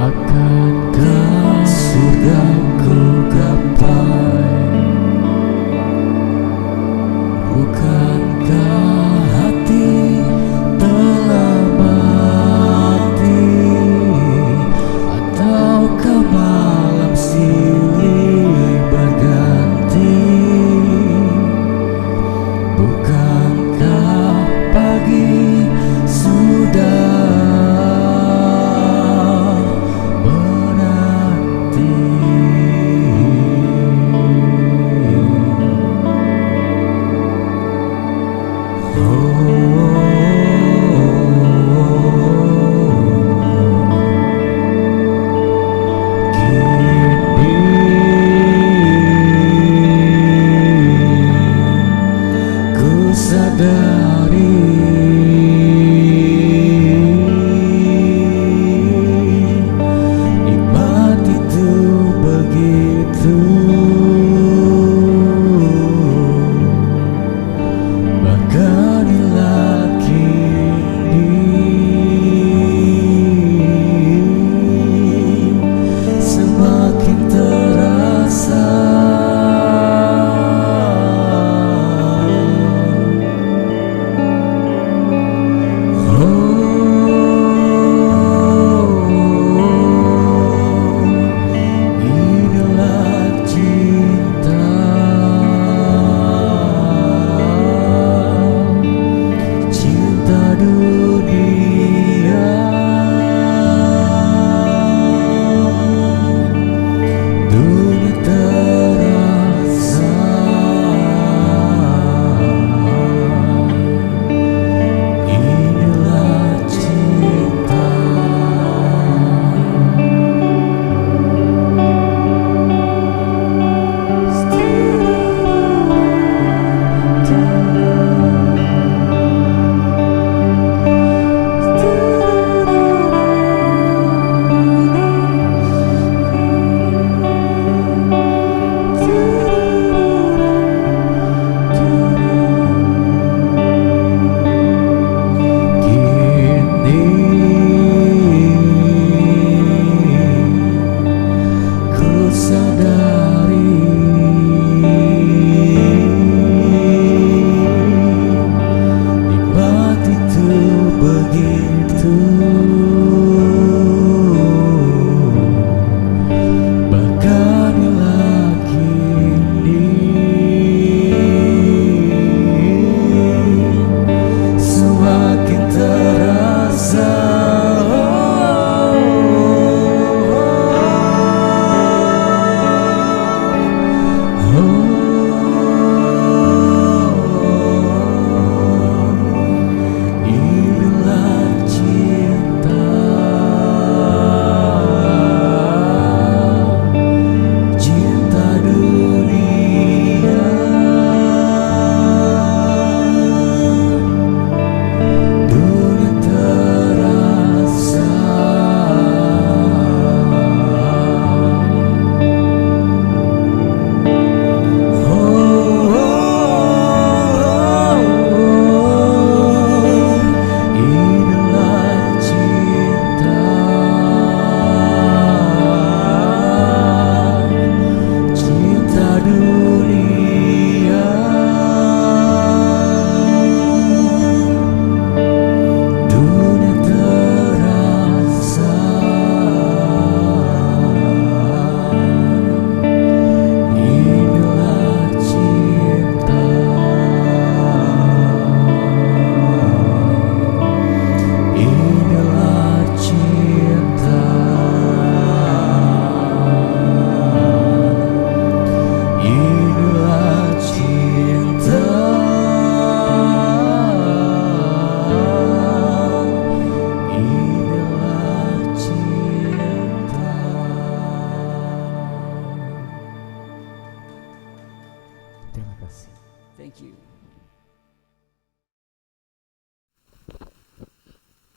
Akankah surga ku gapai? Bukankah hati telah mati? Ataukah malam silih berganti? Bukankah pagi sudah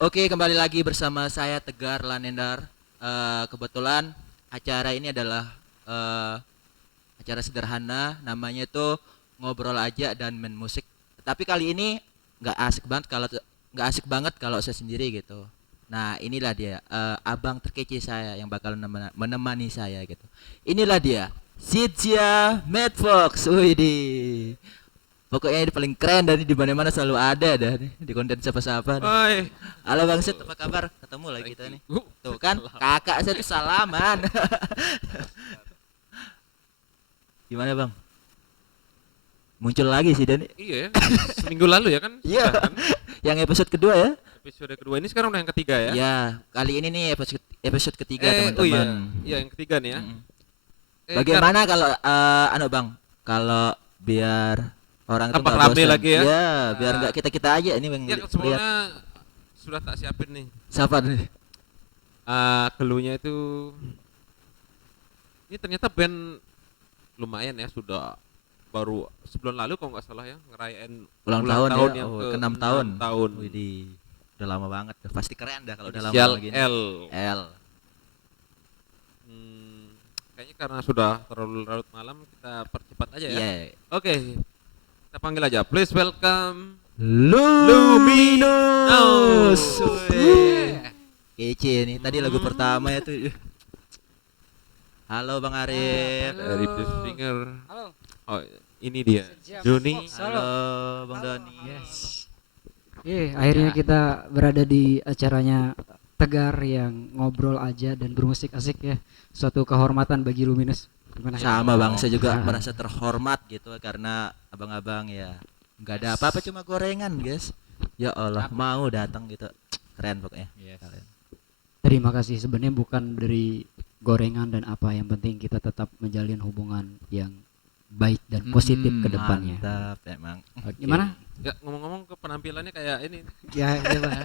Oke, kembali lagi bersama saya Tegar Lanendar. Kebetulan acara ini adalah eh, acara sederhana, namanya itu ngobrol aja dan main musik. Tapi kali ini nggak asik banget kalau nggak asik banget kalau saya sendiri gitu. Nah, inilah dia abang terkece saya yang bakal menemani saya gitu. Inilah dia, Sidja Madfox. Widih. Pokoknya ini paling keren dan di mana-mana selalu ada dah nih, di konten siapa-siapa. Oi. Halo Bang Set, apa kabar? Ketemu lagi kita nih. Tuh kan, kakak saya tuh salaman. Gimana Bang? Muncul lagi sih Dani. Iya ya, seminggu lalu ya kan? Iya. Sudah kan? Yang episode kedua ya? Episode kedua ini sekarang udah yang ketiga ya? Ya, kali ini nih episode ketiga Oh iya, teman-teman. iya yang ketiga nih ya. Mm-mm. Gar, Bagaimana kalau anu Bang, kalau biar orang itu Tampak nggak rame bosan. lagi ya? Ya, biar nggak kita aja ini Bang. ya Lihat. sebelumnya sudah tak siapin nih. Siapa nih? Keluhnya itu, ini ternyata band lumayan ya, sudah baru sebulan lalu kalau nggak salah ya ngerayain Ulang tahun ya? yang Oh, ke ke-6 tahun. tahun. Widih, udah lama banget. Pasti keren dah kalau udah lama Inisial gini. L. L. Kayaknya karena sudah terlalu larut malam, kita percepat aja ya. Iya. Oke, kita panggil aja. Please welcome Luminous. Wih. Kece nih. Tadi lagu pertama ya tuh. Halo Bang Arif. dari The Singer. Halo. Oh, ini dia. Sejam Joni. Fox. Halo Bang Doni. Yes. Akhirnya kita berada di acaranya Tegar yang ngobrol aja dan bermusik asik ya. Suatu kehormatan bagi Luminous. Gimana? Sama Bang, saya juga merasa terhormat gitu karena abang-abang ya nggak ada apa-apa, cuma gorengan guys. Ya Allah, mau datang gitu. Keren pokoknya. Keren. Terima kasih. Sebenarnya bukan dari gorengan dan apa, yang penting kita tetap menjalin hubungan yang baik dan positif ke depannya. Mantap emang. Gimana? Ya, ngomong-ngomong ke penampilannya kayak ini. Ya,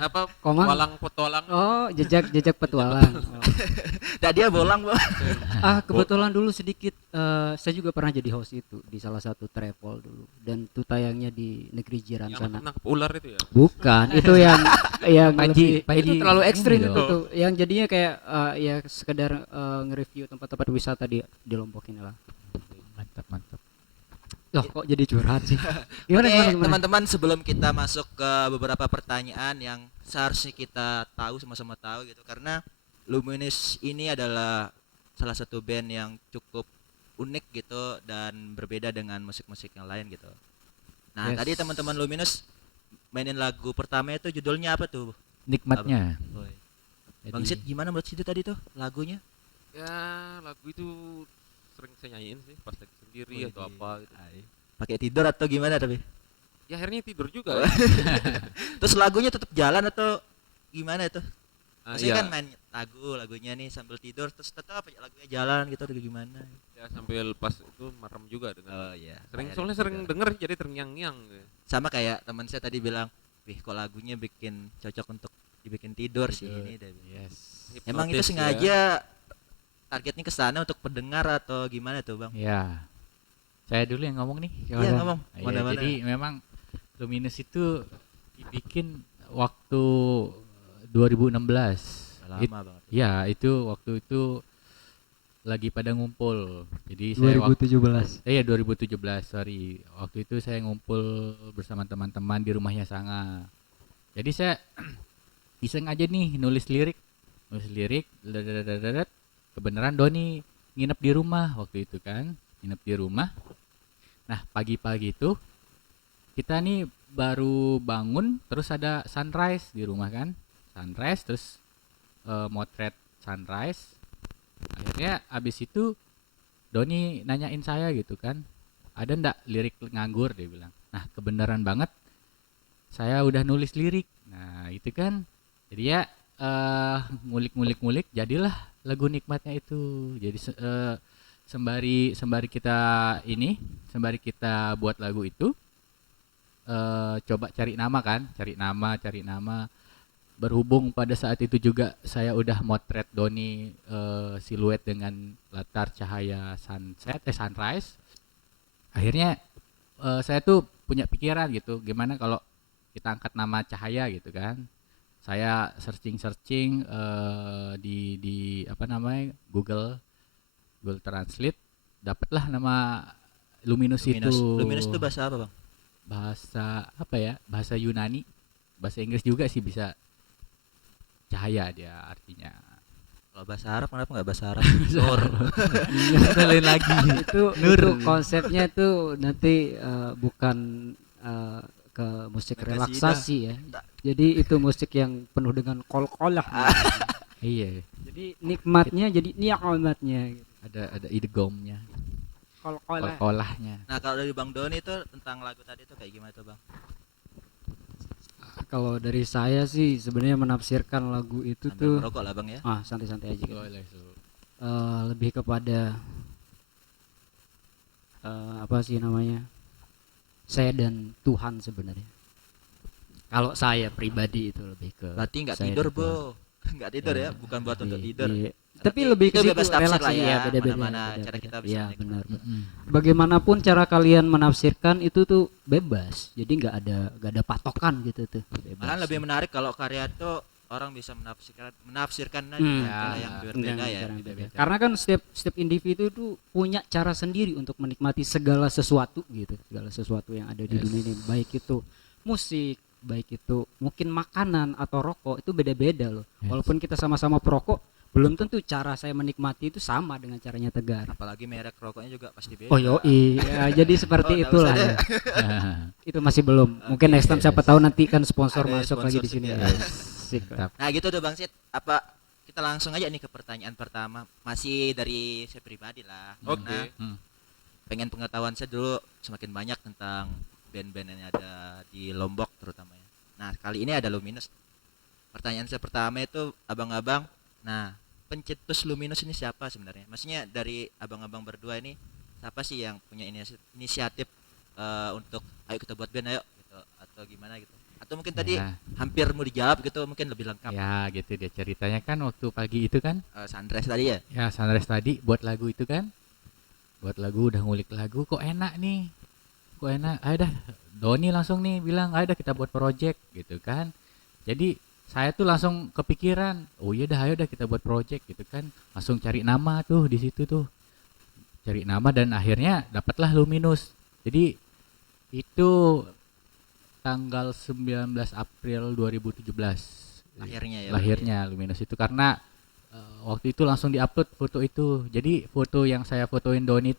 Apa? Komang? Walang petualang. Oh, jejak petualang. Oh. Nah, dia bolang Bang. Kebetulan dulu sedikit saya juga pernah jadi host itu di salah satu travel dulu, dan itu tayangnya di negeri jiran Yang sana. nangkep ular itu ya. Bukan, itu yang Panji, itu terlalu ekstrim ini itu loh. tuh. Yang jadinya kayak ya sekedar nge-review tempat-tempat wisata di Lombok ini lah. Mantap. Loh, kok jadi curhat sih? Gimana, Oke, gimana, gimana? teman-teman, sebelum kita masuk ke beberapa pertanyaan yang seharusnya kita tahu, sama-sama tahu gitu, karena Luminous ini adalah salah satu band yang cukup unik gitu dan berbeda dengan musik-musik yang lain gitu. Nah, Yes. tadi teman-teman Luminous mainin lagu pertama itu judulnya apa tuh? Nikmatnya. Boy. Jadi, Bang Sid, gimana buat situ tadi tuh lagunya? Ya, lagu itu sering saya nyanyiin sih pas lagi sendiri atau Widih. apa gitu. Pakai tidur atau gimana tapi? Ya akhirnya tidur juga. Ya. Terus lagunya tetap jalan atau gimana itu? Maksudnya Iya. kan main lagunya nih sambil tidur terus tetap aja lagunya jalan gitu atau gimana? Ya sambil pas itu merem juga dengan. Oh iya. Soalnya sering denger jadi terngiang-ngiang. Gitu. Sama kayak teman saya tadi bilang, "Wih, kok lagunya bikin cocok untuk dibikin tidur sih ini." yes. Emang itu Hipnotis ya. sengaja targetnya ke sana untuk pendengar atau gimana tuh, Bang? Ya. Saya dulu yang ngomong nih. Iya, ngomong. Iya, Mana-mana. jadi memang Luminous itu dibikin waktu 2016. Udah lama banget. Ya, itu waktu itu lagi pada ngumpul. Jadi saya 2017. 2017, sorry. Waktu itu saya ngumpul bersama teman-teman di rumahnya Sanga. Jadi saya iseng aja nih nulis lirik. Dadadadadadad. Kebenaran Doni nginep di rumah waktu itu kan. Nginep di rumah. Nah, pagi-pagi itu kita nih baru bangun, terus ada sunrise di rumah kan. Sunrise, terus motret sunrise. Akhirnya abis itu Doni nanyain saya gitu kan, ada ndak lirik nganggur, dia bilang. Nah, kebenaran banget, saya udah nulis lirik. Nah, itu kan, jadi ya ngulik jadilah lagu Nikmatnya itu. Jadi sembari kita buat lagu itu, coba cari nama. Berhubung pada saat itu juga saya udah motret Doni siluet dengan latar cahaya sunrise. Akhirnya saya tuh punya pikiran gitu, gimana kalau kita angkat nama Cahaya gitu kan. saya searching di apa namanya Google Translate, dapatlah nama Luminous, Luminous. itu. Luminous itu bahasa apa, Bang? Bahasa apa ya? Bahasa Yunani, bahasa Inggris juga sih bisa. Cahaya dia artinya. Kalau bahasa Arab kenapa nggak bahasa Arab? Nur. Kita lain lagi. Itu konsepnya itu nanti bukan ke musik Megasidah. relaksasi ya. Jadi itu musik yang penuh dengan kol-kolah. Iya, Jadi nikmatnya jadi nikmatnya gitu. ada idgomnya, Kol-kolah. kolahnya. Nah, kalau dari Bang Doni itu tentang lagu tadi itu kayak gimana tuh, Bang? Kalau dari saya sih sebenarnya menafsirkan lagu itu Sambil tuh merokok lah, Bang ya. santai-santai aja gitu. Boleh, Su. Lebih kepada apa sih namanya, saya dan Tuhan sebenarnya. Kalau saya pribadi itu lebih ke Berarti nggak saya tidur, dan Tuhan. Bo. Nggak tidur ya, bukan buat untuk Iya, tidur. iya. Tapi Berarti lebih ke itu situ bebas tafsir relaksi lah ya, beda-beda. mana-mana beda-beda. cara kita bisa Iya, menikmati. benar. Mm-mm. Bagaimanapun cara kalian menafsirkan itu tuh bebas. Jadi nggak ada patokan gitu tuh. Bebas. Malah lebih menarik kalau karya itu orang bisa menafsirkan Hmm, cara ya, yang berbeda Dengan ya. cara yang beda. beda-beda. Karena kan setiap individu itu punya cara sendiri untuk menikmati segala sesuatu gitu, segala sesuatu yang ada di Yes. dunia ini, baik itu musik, baik itu mungkin makanan atau rokok, itu beda-beda loh. Yes. Walaupun kita sama-sama perokok, belum tentu cara saya menikmati itu sama dengan caranya Tegar. Apalagi merek rokoknya juga pasti beda. Oh yoi, ya, jadi seperti Oh, nggak itulah usah ya. deh. Itu masih belum. Mungkin next time siapa tahu nanti kan sponsor Ada masuk lagi di sponsorship sini. ya. Asik. Mantap. Nah, gitu tuh Bang Sid. Apa kita langsung aja nih ke pertanyaan pertama. Masih dari saya pribadi lah. Oke. Karena Hmm. pengen pengetahuan saya dulu semakin banyak tentang band-band yang ada di Lombok terutama ya. Nah, kali ini ada Luminous. Pertanyaan saya pertama itu abang-abang. Nah, pencetus Luminous ini siapa sebenarnya? Maksudnya dari abang-abang berdua ini siapa sih yang punya inisiatif untuk ayo kita buat band ayo gitu atau gimana gitu? Atau mungkin tadi Ya. hampir mau dijawab gitu, mungkin lebih lengkap. Ya gitu dia ceritanya kan waktu pagi itu kan. Sunrise tadi ya. Ya Sunrise tadi buat lagu itu kan. Buat lagu, udah ngulik lagu, kok enak nih. Kok enak. Ayo dah Doni langsung nih bilang, ayo dah kita buat project gitu kan. Jadi saya tuh langsung kepikiran, oh iya dah ayo dah kita buat project gitu kan. Langsung cari nama tuh di situ tuh. Cari nama dan akhirnya dapatlah Luminous. Jadi itu tanggal 19 April 2017 Lahirnya ya. lahirnya Luminous itu, karena waktu itu langsung diupload foto itu. Jadi foto yang saya fotoin Doni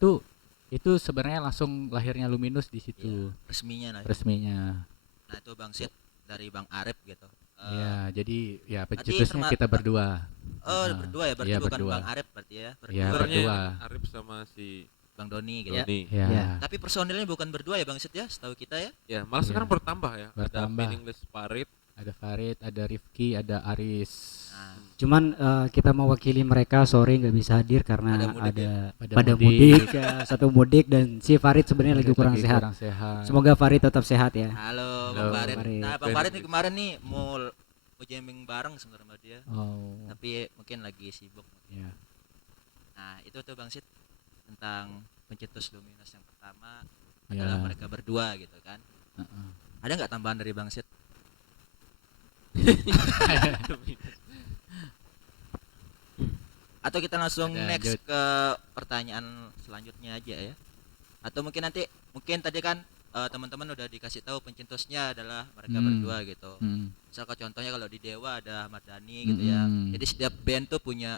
itu sebenarnya langsung lahirnya Luminous di situ. Iya, resminya lah. Resminya. Nah, itu Bang Sid dari Bang Arif gitu. Ya, jadi ya berarti pencetusnya kita berdua. Oh, Ah, berdua ya, berarti iya, bukan berdua. Bang Arif berarti ya. Iya, Berdua. berdua. Arif sama si Bang Doni gitu ya. Doni. Ya. Ya. Tapi personilnya bukan berdua ya Bang Sid ya, setahu kita ya. Ya, malah Iya. sekarang bertambah ya. Ada Bertambah. Meaningless Farid. Ada Farid, ada Rifki, ada Aris. Nah, Cuman kita mewakili mereka, sorry nggak bisa hadir karena Ada mudik ada Pada pada mudik. mudik, satu mudik dan si Farid sebenarnya lagi Farid kurang sehat. kurang sehat. Semoga Farid tetap sehat ya. halo Halo, Bang Farid. Farid. Nah, Bang Farid nih kemarin nih mau jamming bareng sebenarnya sama dia, Oh, tapi mungkin lagi sibuk. ya. Nah, itu tuh Bang Sid tentang pencetus Luminous yang pertama Ya. adalah mereka berdua gitu kan. Heeh. Ada nggak tambahan dari Bang Sid? Atau kita langsung Ada, next lanjut. ke pertanyaan selanjutnya aja ya? Atau mungkin nanti tadi kan teman-teman udah dikasih tahu pencetusnya adalah mereka Hmm. berdua gitu. Hmm. Misalkan contohnya kalau di Dewa ada Ahmad Dhani gitu ya. Mm-mm. Jadi setiap band tuh punya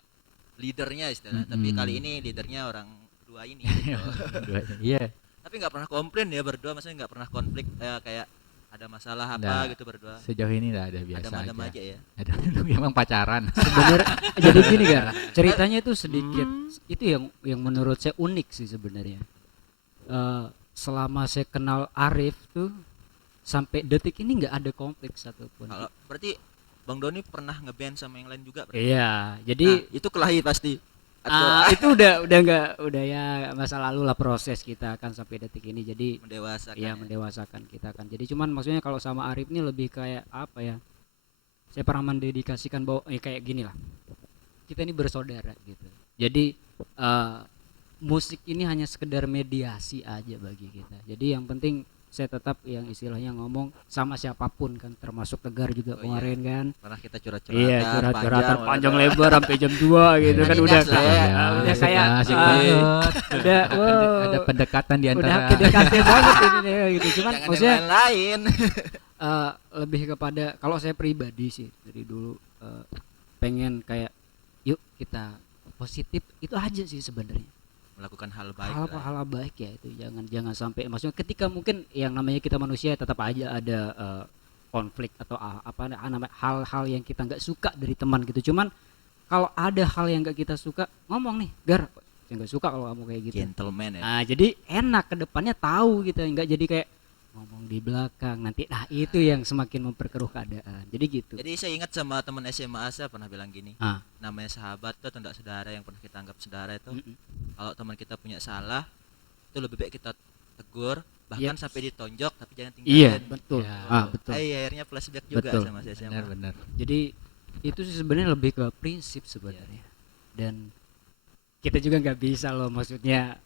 leadernya istilahnya. Tapi Mm-mm. kali ini leadernya orang dua ini. Gitu. Dua- Iya. Tapi nggak pernah komplain ya berdua, maksudnya nggak pernah konflik kayak ada masalah apa Nggak. gitu berdua. Sejauh ini udah ada biasa Ada aja. aja ya. Ada emang pacaran. Sebenarnya jadi gini kan, ceritanya itu sedikit itu yang menurut saya unik sih sebenarnya. Selama saya kenal Arif tuh sampai detik ini nggak ada konflik satupun. Kalau berarti Bang Doni pernah ngeband sama yang lain juga berarti? Iya, Nah, jadi itu kelahi pasti. Atau itu udah ya masa lalu lah proses kita kan sampai detik ini. Jadi mendewasakan. ya Ya. mendewasakan kita kan. Jadi cuman maksudnya kalau sama Arif ini lebih kayak apa ya? Saya pernah mendedikasikan bahwa kayak gini lah. Kita ini bersaudara gitu. Jadi musik ini hanya sekedar mediasi aja bagi kita. Jadi yang penting saya tetap yang istilahnya ngomong sama siapapun kan, termasuk Tegar juga Oh, kemarin kan. Pernah kita curhat-curhatan Iya, curhat-curhatan panjang panjang banget. lebar sampai jam 2 gitu kan, Nyanyi udah gas lah ya. kayak Ah, udah kayak asik ah, banget. udah Ada pendekatan di udah antara PDKT banget ini nih gitu. Cuman Jangan maksudnya yang lain. lebih kepada kalau saya pribadi sih dari dulu pengen kayak yuk kita positif itu aja sih sebenarnya. Melakukan hal baik hal lah. hal baik ya itu, jangan sampai maksudnya ketika mungkin yang namanya kita manusia tetap aja ada konflik atau namanya hal-hal yang kita nggak suka dari teman gitu. Cuman kalau ada hal yang nggak kita suka, ngomong nih, Gar, saya nggak suka kalau kamu kayak gitu. Gentleman ya. Nah jadi enak ke depannya, tahu gitu, nggak jadi kayak ngomong di belakang nanti. Nah itu yang semakin memperkeruh keadaan, jadi gitu. Jadi saya ingat sama teman SMA saya pernah bilang gini, Ah. namanya sahabat tuh tanda saudara yang pernah kita anggap saudara itu. Mm-mm. Kalau teman kita punya salah, itu lebih baik kita tegur, bahkan Yep. sampai ditonjok tapi jangan Iya tinggalin. betul. Ya. Betul. Akhirnya flashback juga Betul. sama saya SMA. benar-benar. Jadi itu sih sebenarnya lebih ke prinsip sebenarnya. Dan kita juga nggak bisa loh, maksudnya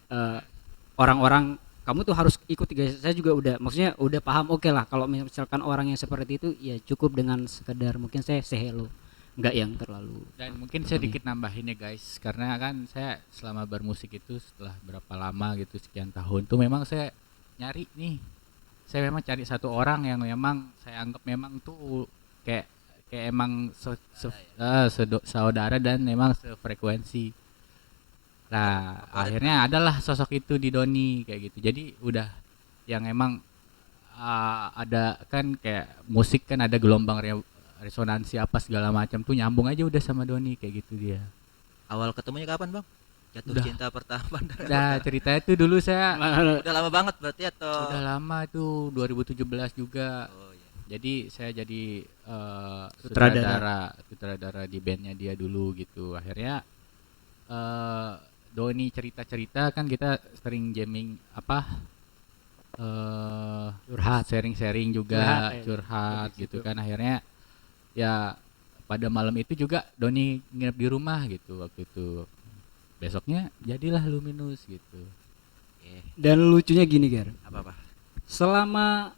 orang-orang kamu tuh harus ikut guys. Saya juga udah, maksudnya udah paham, oke lah kalau misalkan orang yang seperti itu ya cukup dengan sekedar mungkin saya say hello, nggak yang terlalu. Dan mungkin saya dikit nambahin ya guys, karena kan saya selama bermusik itu setelah berapa lama gitu, sekian tahun tuh memang saya nyari nih, saya memang cari satu orang yang memang saya anggap memang tuh kayak emang saudara dan memang sefrekuensi. Nah akhirnya adalah sosok itu di Doni kayak gitu. Jadi udah yang emang ada kan kayak musik kan ada gelombang resonansi apa segala macam tuh, nyambung aja udah sama Doni kayak gitu dia. Awal ketemunya kapan, Bang? Jatuh Udah. cinta pertama. Nah ceritanya tuh dulu saya Udah lama banget berarti atau? udah lama tuh 2017 juga. Oh iya. Jadi saya jadi Sutradara. sutradara di bandnya dia dulu gitu. Akhirnya Doni cerita kan kita sering jamming Curhat. sharing juga, Curhat, curhat lebih gitu situ. kan. Akhirnya ya pada malam itu juga Doni nginep di rumah gitu waktu itu. Besoknya jadilah Luminous gitu. Dan lucunya gini Gar, Apa-apa? selama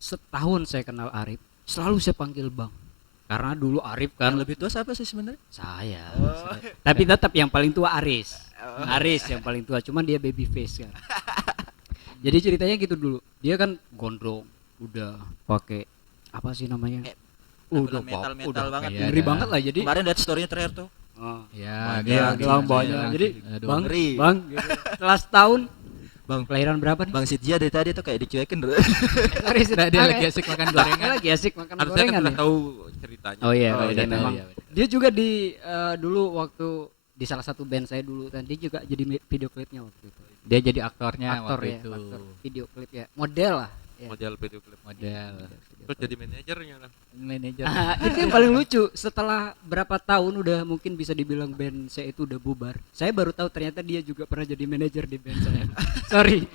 setahun saya kenal Arif selalu saya panggil Bang, karena dulu Arif kan Yang lebih tua siapa sih sebenarnya? saya. Tapi tetap yang paling tua Aris. Aris yang paling tua, cuman dia baby face kan. Jadi ceritanya gitu dulu. Dia kan gondrong, udah pakai apa sih namanya? Kayak Udah metal-metal udah banget. kayak ngeri ada- banget lah. Jadi Kemarin lihat story-nya terakhir tuh. Ya, dia gelang banyak. Jadi Aduh. Bang, ngeri. Bang, gitu. Setelah setahun, Bang. kelahiran berapa nih? Bang Sitja dari tadi tuh kayak dicuekin dulu. Sorry, Nah, dia lagi asik makan gorengan. lagi asik makan Harusnya kan gorengan udah ya. tahu ceritanya. Oh iya, Oh, dia iya, memang. iya. Dia juga di dulu waktu di salah satu band saya dulu kan, dia juga jadi video klipnya waktu itu. Dia jadi aktornya Aktor waktu ya, itu. aktor video klip ya, model lah. Ya. Model video klip. Model. Terus jadi manajernya lah. Manajer. Itu yang paling lucu, setelah berapa tahun udah mungkin bisa dibilang band saya itu udah bubar, saya baru tahu ternyata dia juga pernah jadi manajer di band saya. sorry,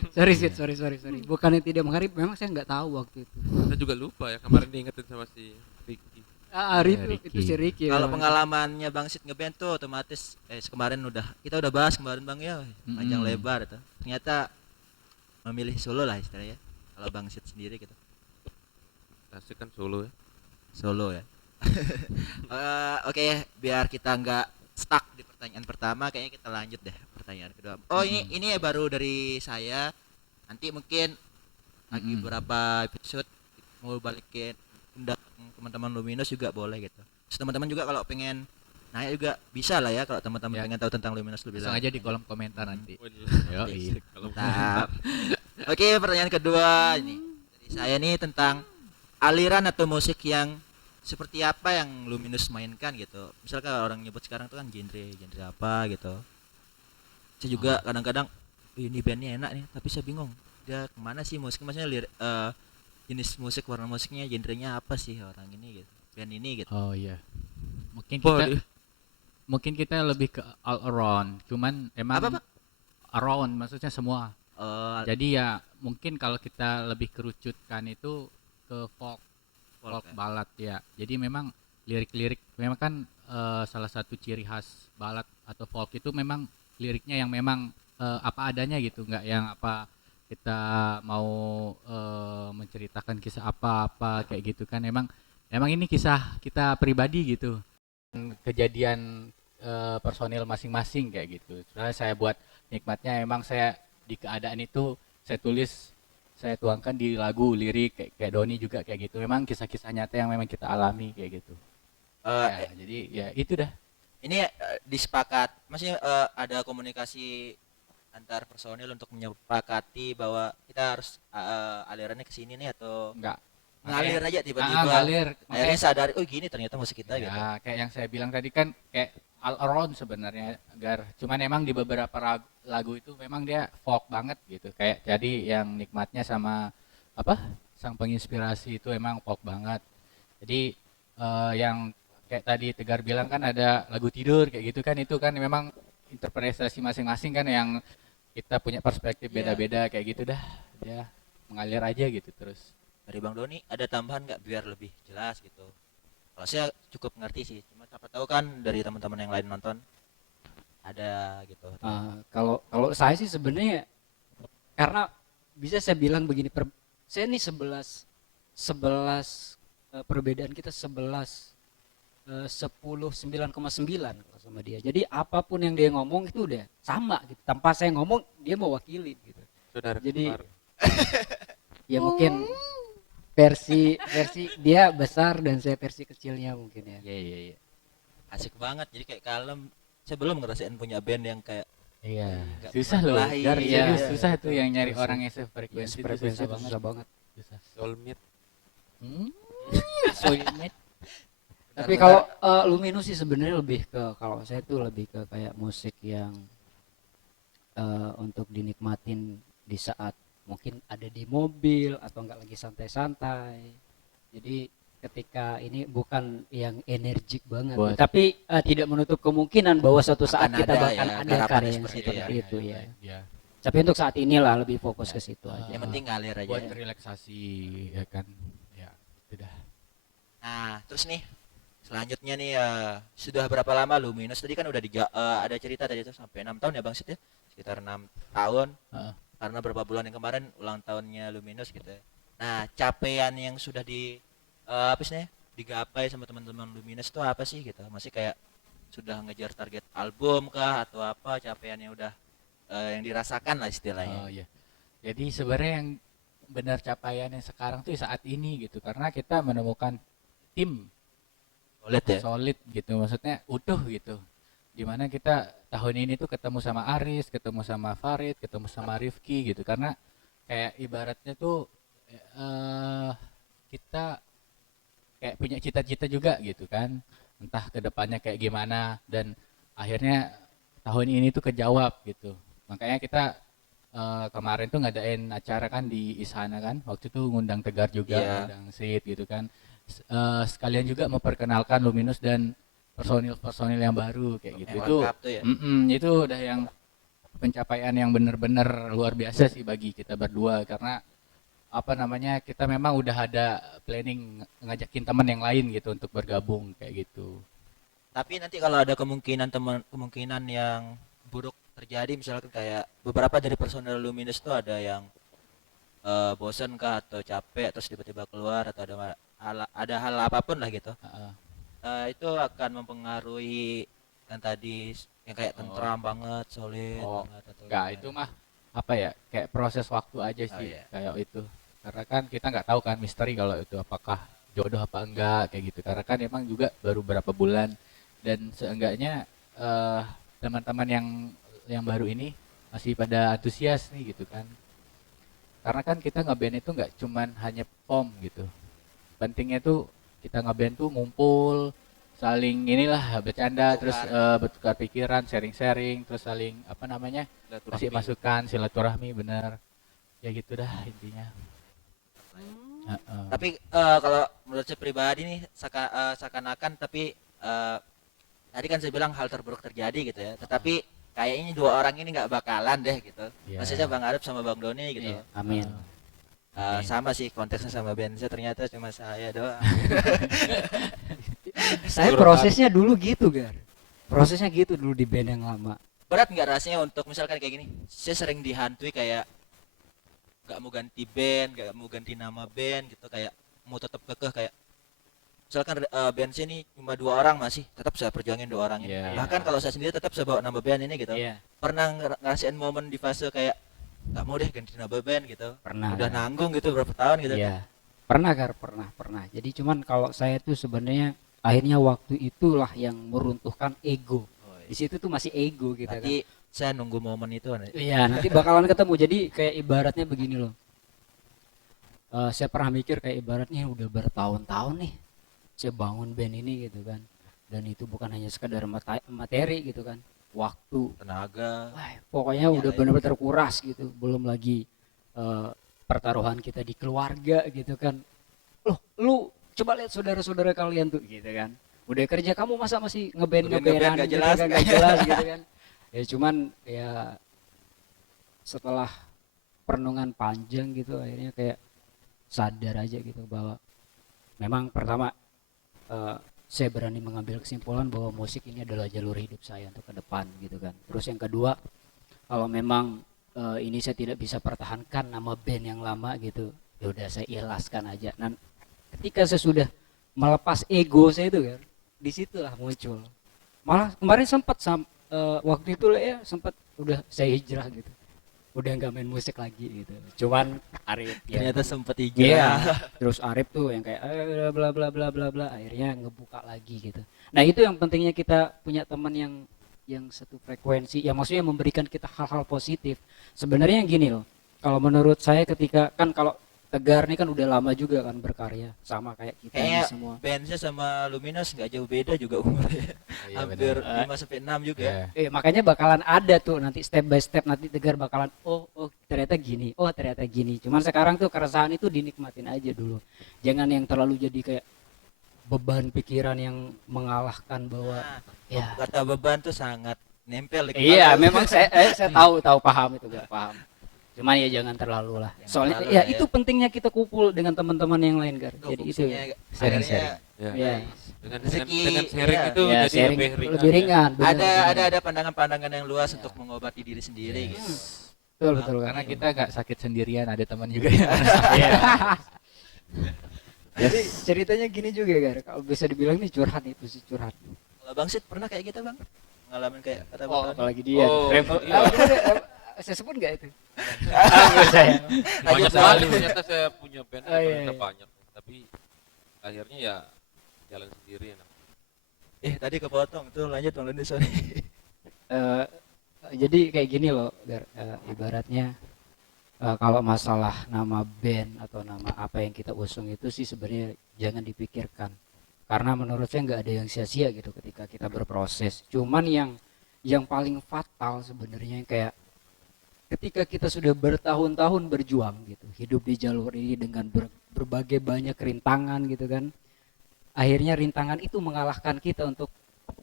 bukannya tidak mengharap, memang saya nggak tahu waktu itu. Saya juga lupa ya, kemarin diingetin sama si Ricky. Ari Ya, itu Ricky. si Ricky ya. Kalau pengalamannya Bang Sit ngeband tuh otomatis kemarin kita udah bahas kemarin Bang ya, panjang Mm-mm. lebar itu. Ternyata memilih solo lah istilahnya. Kalau Bang Sit sendiri gitu. Asik kan solo ya. Solo ya. Oke, biar kita nggak stuck di pertanyaan pertama, kayaknya kita lanjut deh pertanyaan kedua. Oh ini baru dari saya. Nanti mungkin lagi beberapa episode mau balikin undang teman-teman Luminous juga boleh gitu. Terus teman-teman juga kalau pengen nanya juga bisa lah ya, kalau teman-teman Ya. pengen tahu tentang Luminous lebih Langsung lanjut. aja di kolom komentar nanti. Yoi. Asik kalau Mantap. Oke, pertanyaan kedua ini dari saya nih tentang aliran atau musik yang seperti apa yang Luminous mainkan gitu. Misalkan kalau orang nyebut sekarang tuh kan genre apa gitu. Saya juga kadang-kadang ini bandnya enak nih, tapi saya bingung dia kemana sih musik, maksudnya jenis musik, warna musiknya, genrenya apa sih orang ini gitu, band ini gitu. Oh iya. Mungkin Wah, kita mungkin kita lebih ke all around. Cuman emang Apa, Pak? around maksudnya semua. Jadi ya mungkin kalau kita lebih kerucutkan itu ke folk Folk ya. ballad ya. Jadi memang lirik-lirik memang kan salah satu ciri khas ballad atau folk itu memang liriknya yang memang apa adanya gitu, nggak yang apa kita mau menceritakan kisah apa-apa kayak gitu kan, emang ini kisah kita pribadi gitu, kejadian personil masing-masing kayak gitu. Soalnya saya buat nikmatnya, emang saya di keadaan itu saya tulis, saya tuangkan di lagu lirik kayak Doni juga kayak gitu. Memang kisah-kisah nyata yang memang kita alami kayak gitu. Eh, Ya, jadi ya itu dah. ini disepakat, maksudnya ada komunikasi antar personil untuk menyepakati bahwa kita harus alirannya ke sini nih, atau Enggak. ngalir aja tiba-tiba Ngalir. akhirnya sadar oh gini ternyata musik kita gitu. Ya, kayak yang saya bilang tadi kan kayak all around sebenarnya, Gar. Cuman emang di beberapa lagu itu memang dia folk banget gitu. Kayak jadi yang nikmatnya sama apa? Sang penginspirasi itu emang folk banget. Jadi yang kayak tadi Tegar bilang kan ada lagu tidur kayak gitu kan, itu kan memang interpretasi masing-masing kan, yang kita punya perspektif Iya. beda-beda kayak gitu dah. Ya, mengalir aja gitu terus. Dari Bang Doni ada tambahan nggak biar lebih jelas gitu? Kalau saya cukup ngerti sih, cuma siapa tahu kan dari teman-teman yang lain nonton ada gitu. Kalau saya sih sebenarnya, karena bisa saya bilang begini, saya nih 11 perbedaan kita 11 10 9,9 kalau sama dia. Jadi apapun yang dia ngomong itu udah sama gitu. Tanpa saya ngomong dia mewakili gitu. Saudara Jadi kembar. ya mungkin versi dia besar dan saya versi kecilnya mungkin ya. Iya. Asik banget, jadi kayak kalem. Saya belum ngerasain punya band yang kayak Iya. nggak Susah loh. berkelahi. Dari Iya, serius iya, susah tuh betul, yang nyari betul, orang sih. yang sefrekuensi itu Frekuensi susah itu banget. susah banget. Susah. Soulmate. Soulmate. Tapi kalau Luminous sih sebenarnya lebih ke, kalau saya tuh lebih ke kayak musik yang untuk dinikmatin di saat mungkin ada di mobil atau enggak lagi santai-santai. Jadi ketika ini bukan yang energik banget, Buat- tapi tidak menutup kemungkinan bahwa suatu saat Akan kita ada bakal ya, ada garapannya karya yang seperti seperti itu itu ya. Ya. Tapi untuk saat inilah lebih fokus ke situ aja. yang penting ngalir aja. Buat Ya. relaksasi ya kan. Ya, sudah. Nah, terus nih selanjutnya nih sudah berapa lama Luminous? Tadi kan udah ada cerita tadi tuh sampai 6 tahun ya Bang Sit ya. Sekitar 6 tahun. Heeh. Karena beberapa bulan yang kemarin ulang tahunnya Luminous gitu ya. Nah, capaian yang sudah apa sih digapai sama teman-teman Luminous itu apa sih gitu? Masih kayak sudah ngejar target album kah atau apa, capaian yang udah yang dirasakan lah istilahnya. Oh iya. Jadi sebenarnya yang benar capaiannya sekarang tuh saat ini gitu, karena kita menemukan tim Solid ya. solid gitu, maksudnya utuh gitu. Dimana kita tahun ini tuh ketemu sama Aris, ketemu sama Farid, ketemu sama Rifki gitu, karena kayak ibaratnya tuh kita kayak punya cita-cita juga gitu kan, entah kedepannya kayak gimana, dan akhirnya tahun ini tuh kejawab gitu. Makanya kita kemarin tuh ngadain acara kan di Istana kan, waktu itu ngundang Tegar juga, Iya. ngundang Sid gitu kan. Sekalian juga memperkenalkan Luminous dan personil yang baru kayak gitu. Itu Lengkap tuh ya. itu udah yang pencapaian yang bener-bener luar biasa sih bagi kita berdua, karena apa namanya, kita memang udah ada planning ngajakin teman yang lain gitu untuk bergabung kayak gitu. Tapi nanti kalau ada kemungkinan yang buruk terjadi, misalkan kayak beberapa dari personel Luminous itu ada yang bosan kah atau capek terus tiba-tiba keluar, atau ada hal apapun lah gitu. Heeh. Itu akan mempengaruhi yang tadi yang kayak tentram banget, solid Oh, banget atau Enggak, gimana? itu mah apa ya, kayak proses waktu aja Oh, sih iya. kayak itu. Karena kan kita nggak tahu kan misteri kalau itu apakah jodoh apa enggak kayak gitu. Karena kan emang juga baru berapa bulan, dan seenggaknya teman-teman yang baru ini masih pada antusias nih gitu kan. Karena kan kita ngeband itu nggak cuman hanya perform gitu. Pentingnya tuh kita ngeband tuh ngumpul, saling inilah bercanda, terus bertukar pikiran, sharing-sharing, terus saling apa namanya, kasih masukan, silaturahmi, bener ya gitu dah intinya. Heeh. Tapi kalau menurut saya pribadi nih seakan-akan, tapi tadi kan saya bilang hal terburuk terjadi gitu ya. Tetapi kayaknya dua orang ini nggak bakalan deh gitu. Iya. Maksudnya Bang Arif sama Bang Doni gitu. Iya, amin. Amin. Sama sih konteksnya sama band saya, ternyata cuma saya doang. Saya prosesnya dulu gitu, Gar. Prosesnya gitu dulu di band yang lama. Berat nggak rasanya untuk misalkan kayak gini? Saya sering dihantui kayak nggak mau ganti band, nggak mau ganti nama band gitu, kayak mau tetap kekeh kayak misalkan band saya ini cuma 2 orang, masih tetap saya perjuangin 2 orang ini. Iya. Bahkan kalau saya sendiri tetap saya bawa nama band ini gitu. Iya, Pernah ngerasain momen di fase kayak nggak mau deh ganti nama band gitu. pernah. Udah nanggung gitu berapa tahun gitu. Iya. Pernah Gar, pernah. Jadi cuman kalau saya tuh sebenarnya akhirnya waktu itulah yang meruntuhkan ego. Oh, Di situ tuh masih ego gitu kan. Nanti saya nunggu momen itu. Iya, nanti bakalan ketemu. Jadi kayak ibaratnya begini loh. Saya pernah mikir kayak ibaratnya udah bertahun-tahun nih saya bangun band ini gitu kan. Dan itu bukan hanya sekedar materi gitu kan. Waktu, Tenaga. wah, pokoknya udah benar-benar terkuras gitu. Belum lagi pertaruhan kita di keluarga gitu kan. Loh, lu coba lihat saudara-saudara kalian tuh gitu kan. Udah kerja kamu masa masih ngeband-ngebandan Ngeband nggak gitu jelas. kan, nggak jelas gitu kan. Ya cuman ya setelah perenungan panjang gitu akhirnya kayak sadar aja gitu bahwa memang pertama saya berani mengambil kesimpulan bahwa musik ini adalah jalur hidup saya untuk ke depan gitu kan. Terus yang kedua, kalau memang ini saya tidak bisa pertahankan nama band yang lama gitu, ya udah saya ikhlaskan aja. Dan ketika saya sudah melepas ego saya itu kan, disitulah muncul. Malah kemarin sempat waktu itu lah ya sempat udah saya hijrah gitu, udah nggak main musik lagi gitu. Cuman Arif ya, Ternyata sempet iya, hijrah. terus Arif tuh yang kayak bla bla bla bla bla akhirnya ngebuka lagi gitu. Nah itu yang pentingnya kita punya teman yang satu frekuensi, ya maksudnya memberikan kita hal-hal positif. Sebenarnya yang gini loh, kalau menurut saya ketika kan kalau Tegar nih kan udah lama juga kan berkarya sama kayak kita ini Kayaknya semua. bandnya sama Luminous nggak jauh beda juga umurnya. Iya, Hampir benar. 5 sampai 6 juga. Iya. Makanya bakalan ada tuh nanti step by step, nanti Tegar bakalan oh ternyata gini, oh ternyata gini. Cuman sekarang tuh keresahan itu dinikmatin aja dulu. Jangan yang terlalu jadi kayak beban pikiran yang mengalahkan bahwa Nah, ya. kata beban tuh sangat nempel di Iya, kepala. memang saya tahu paham itu, gak paham. Cuman ya jangan terlalu lah. Soalnya terlalu ya lah, itu pentingnya kita kumpul dengan teman-teman yang lain Gar. Tuh, Jadi itu fungsinya Sharing, akhirnya Ya. ya. Dengan Rezeki, dengan sharing iya. itu Ya, jadi sharing lebih ya. ringan. benar, benar. ada pandangan-pandangan yang luas untuk mengobati diri sendiri gitu. Betul Gar. Karena kita nggak sakit sendirian, ada teman juga yang Iya. Jadi ceritanya gini juga Gar. Kalau bisa dibilang nih curhat itu sih curhat. Kalau Bang Sid pernah kayak gitu Bang? Ngalamin kayak kata Oh, Bang Tony? apalagi dia. Oh, Travel. iya. Saya sebut nggak itu? Banyak Lanjut, sekali Bang. ternyata saya punya band Oh, iya, ternyata iya. banyak, tapi akhirnya ya jalan sendiri ya. Tadi kepotong tuh, lanjut Bang Lundi, sorry. Eh, jadi kayak gini loh Gar. Ibaratnya kalau masalah nama band atau nama apa yang kita usung itu sih sebenarnya jangan dipikirkan, karena menurut saya nggak ada yang sia-sia gitu ketika kita berproses. Cuman yang paling fatal sebenarnya kayak ketika kita sudah bertahun-tahun berjuang gitu hidup di jalur ini dengan berbagai banyak rintangan gitu kan, akhirnya rintangan itu mengalahkan kita untuk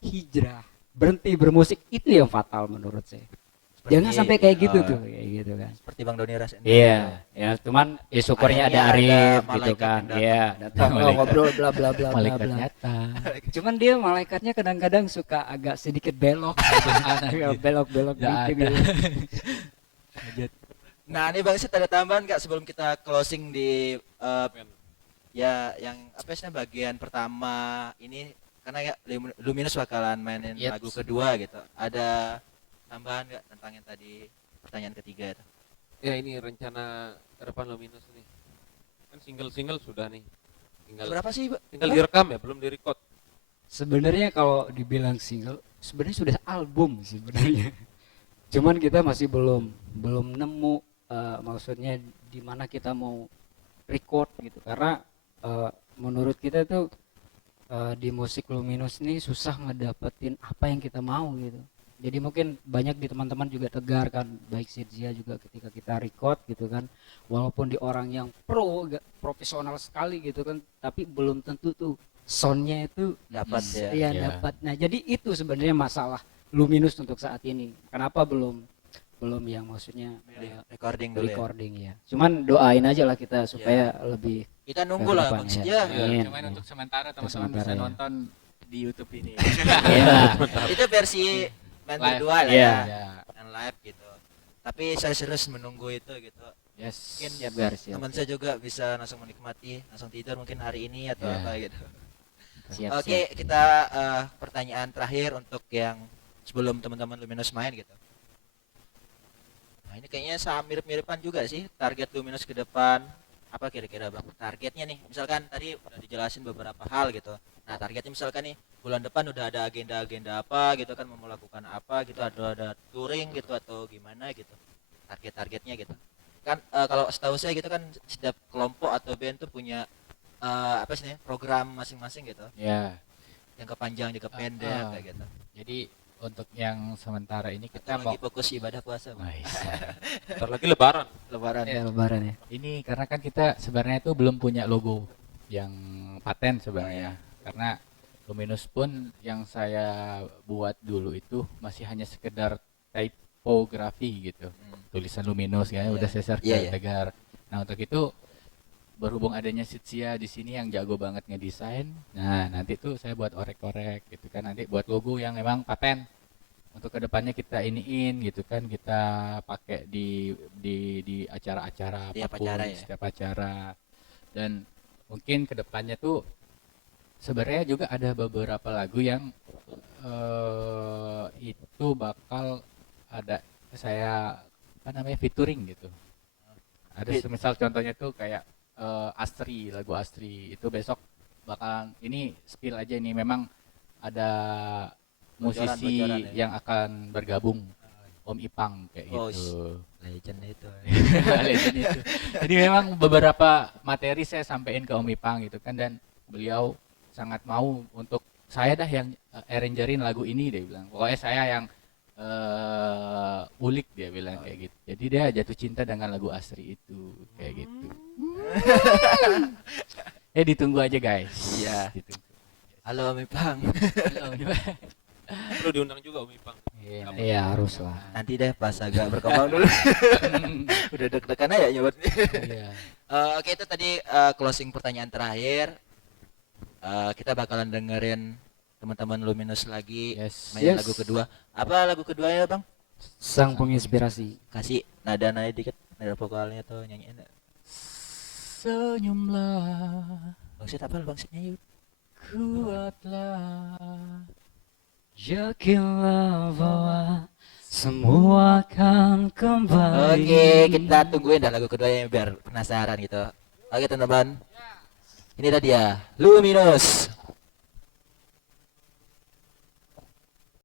hijrah, berhenti bermusik. Itu yang fatal menurut saya. Jangan sampai kayak gitu tuh, kayak gitu kan. Seperti Bang Doni Ras. Iya, ya cuman syukurnya ada Akhirnya ada Arif gitu malaikat kan. yang datang. Iya, datang Malaikat. ngobrol bla bla bla bla malaikat bla. datang. Cuman dia malaikatnya kadang-kadang suka agak sedikit belok, belok-belok Nggak dikit ada. gitu. Nah, ini Bang Sid ada tambahan nggak sebelum kita closing di ya yang apa sih bagian pertama ini, karena ya Luminous bakalan mainin Yep. lagu kedua gitu. Ada tambahan nggak tentang yang tadi pertanyaan ketiga itu? Ya ini rencana ke depan Luminous nih. Kan single-single sudah nih. Berapa sih, Pak? Tinggal direkam ya, belum direcord. Sebenarnya kalau dibilang single, sebenarnya sudah album sebenarnya. Cuman kita masih belum nemu maksudnya di mana kita mau record gitu, karena menurut kita tuh di musik Luminous ini susah ngedapetin apa yang kita mau gitu. Jadi mungkin banyak di teman-teman juga Tegar kan, baik Sirzia juga ketika kita record gitu kan, walaupun di orang yang profesional sekali gitu kan, tapi belum tentu tuh soundnya itu Dapat ya. iya Ya. dapat. Nah jadi itu sebenarnya masalah Luminous untuk saat ini. Kenapa belum yang maksudnya Recording dulu ya. recording ya. Cuman doain aja lah kita supaya lebih Kita nunggu lah Bang Kedepannya. Sid ya. Amin. Cuman untuk sementara teman-teman sementara bisa ya. nonton di YouTube ini. Iya. Itu versi band Live. berdua lah Iya. ya. Yang live gitu. Tapi saya serius menunggu itu gitu. Yes. Mungkin ya Biar siap. teman saya juga bisa langsung menikmati, langsung tidur mungkin hari ini atau Ya. apa gitu. Siap, Oke, siap. kita pertanyaan terakhir untuk yang sebelum teman-teman Luminous main gitu. Nah, ini kayaknya sama mirip-miripan juga sih target Luminous ke depan. Apa kira-kira Bang? Targetnya nih, misalkan tadi udah dijelasin beberapa hal gitu. Nah, targetnya misalkan nih bulan depan udah ada agenda-agenda apa gitu kan, mau melakukan apa gitu, ada touring gitu atau gimana gitu. Target-targetnya gitu. Kan kalau setahu saya gitu kan setiap kelompok atau band tuh punya apa sih nih, program masing-masing gitu. Ya. Jangka panjang, jangka pendek Ah. kayak gitu. Jadi untuk yang sementara ini kita Atau mau lagi fokus ibadah puasa, Bang. Nice. Ntar lagi lebaran. Lebaran. Ya lebaran ya. Ini karena kan kita sebenarnya itu belum punya logo yang paten sebenarnya. Karena Luminous pun yang saya buat dulu itu masih hanya sekedar typografi gitu. Tulisan Luminous kan udah saya share ke Iya, iya. Tegar. Nah, untuk itu berhubung adanya Sitsia di sini yang jago banget ngedesain. Nah, nanti tuh saya buat orek-orek gitu kan, nanti buat logo yang memang paten. Untuk kedepannya kita iniin gitu kan, kita pakai di acara-acara Setiap apapun, acara ya? setiap acara. Dan mungkin kedepannya tuh sebenarnya juga ada beberapa lagu yang itu bakal ada saya apa namanya featuring gitu. Ada semisal contohnya tuh kayak Astri, lagu Astri itu besok bakalan ini spill aja nih, memang ada musisi Bocoran ya? yang akan bergabung, Om Ipang kayak Oh, gitu. Legend itu. Legend itu. Jadi memang beberapa materi saya sampaikan ke Om Ipang gitu kan, dan beliau sangat mau untuk saya dah yang arrangerin lagu ini, dia bilang. Pokoknya saya yang ulik, dia bilang kayak gitu. Jadi dia jatuh cinta dengan lagu Astri itu kayak gitu. Ditunggu aja guys. Iya. Ditunggu. Halo Om Ipang. Perlu diundang juga Umi Pang. Iya harus lah. Nanti deh pas agak berkembang dulu. Udah deg-degan aja nyebut. Iya. Oke, itu tadi closing pertanyaan terakhir. Kita bakalan dengerin teman-teman Luminous lagi Yes. main Yes. lagu kedua. Apa lagu kedua ya Bang? Sang penginspirasi. Kasih nada-nada dikit, nada vokalnya tuh nyanyiin. Senyumlah, Bangsat apa bangsatnya yuk? kuatlah. Yakinlah bahwa semua akan kembali. Oke, kita tungguin dah lagu keduanya biar penasaran gitu. Oke teman-teman, ini tadi ya Luminous.